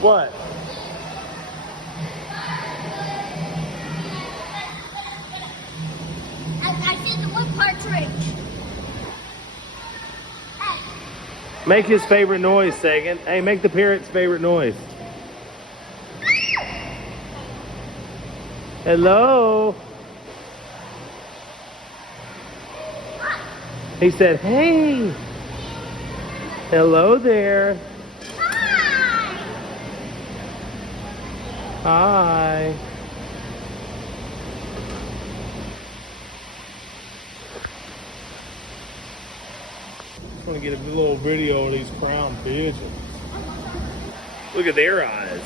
What? I did the wood partridge. Make his favorite noise, Sagan. Hey, make the parrot's favorite noise. Hello. He said, hey. Hello there. Hi. Hi. I want to get a little video of these crown pigeons. Look at their eyes.